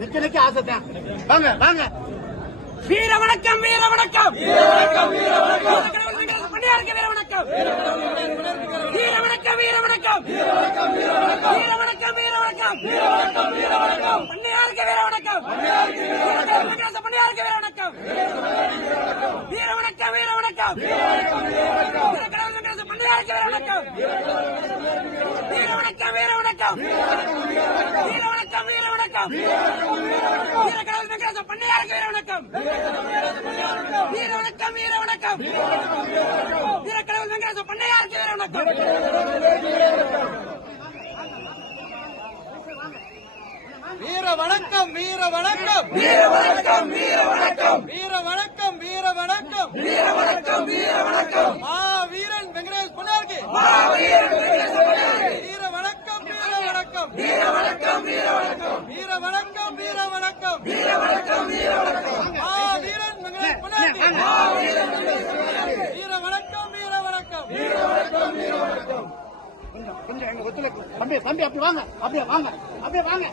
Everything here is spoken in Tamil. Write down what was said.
நிக்க நிக்க ஆசை தான் வாங்க வாங்க வீர வணக்கம் வீர வணக்கம் வீர வணக்கம் வீர வணக்கம் பண்ணையாருக்கு வீர வணக்கம் வீர வணக்கம் வீர வணக்கம் வீர வணக்கம் வீர வணக்கம் வீர வணக்கம் வீர வணக்கம் வீர வணக்கம் வீர வணக்கம் பண்ணையாருக்கு வீர வணக்கம் பண்ணையாருக்கு வீர வணக்கம் வீர வணக்கம் வீர வணக்கம் வீர வணக்கம் பண்ணையாருக்கு வீர வணக்கம் வீர வணக்கம். வீர வணக்கம் வீர வணக்கம். வீர வணக்கம் வீர கடவுள் வெங்கடேச பண்ணையாருக்கு வீர வணக்கம். வீர வணக்கம் வீர வணக்கம். வீர கடவுள் வெங்கடேச பண்ணையாருக்கு வீர வணக்கம். வீர வணக்கம் வீர வணக்கம். வீர வணக்கம் வீர வணக்கம். வீர வணக்கம் வீர வணக்கம். வீர வணக்கம் வீர வணக்கம். மா வீரன் வெங்கடேஷ் பொன்னார்க்கு வீர வெங்கடேச பண்ணையாருக்கு வீர வணக்கம் வீர வணக்கம் வீர வணக்கம். வீர வணக்கம் வீர வணக்கம். வீர வணக்கம் வீர வணக்கம். வீர வணக்கம் வீரன் வெங்கடேஷ் பொன்னார்க்கு வீர வணக்கம். வீர வணக்கம் கொஞ்சம் கொஞ்சம் எங்க ஒத்துழைப்பு. தம்பி தம்பி அப்படி வாங்க அப்படியே வாங்க அப்படியே வாங்க.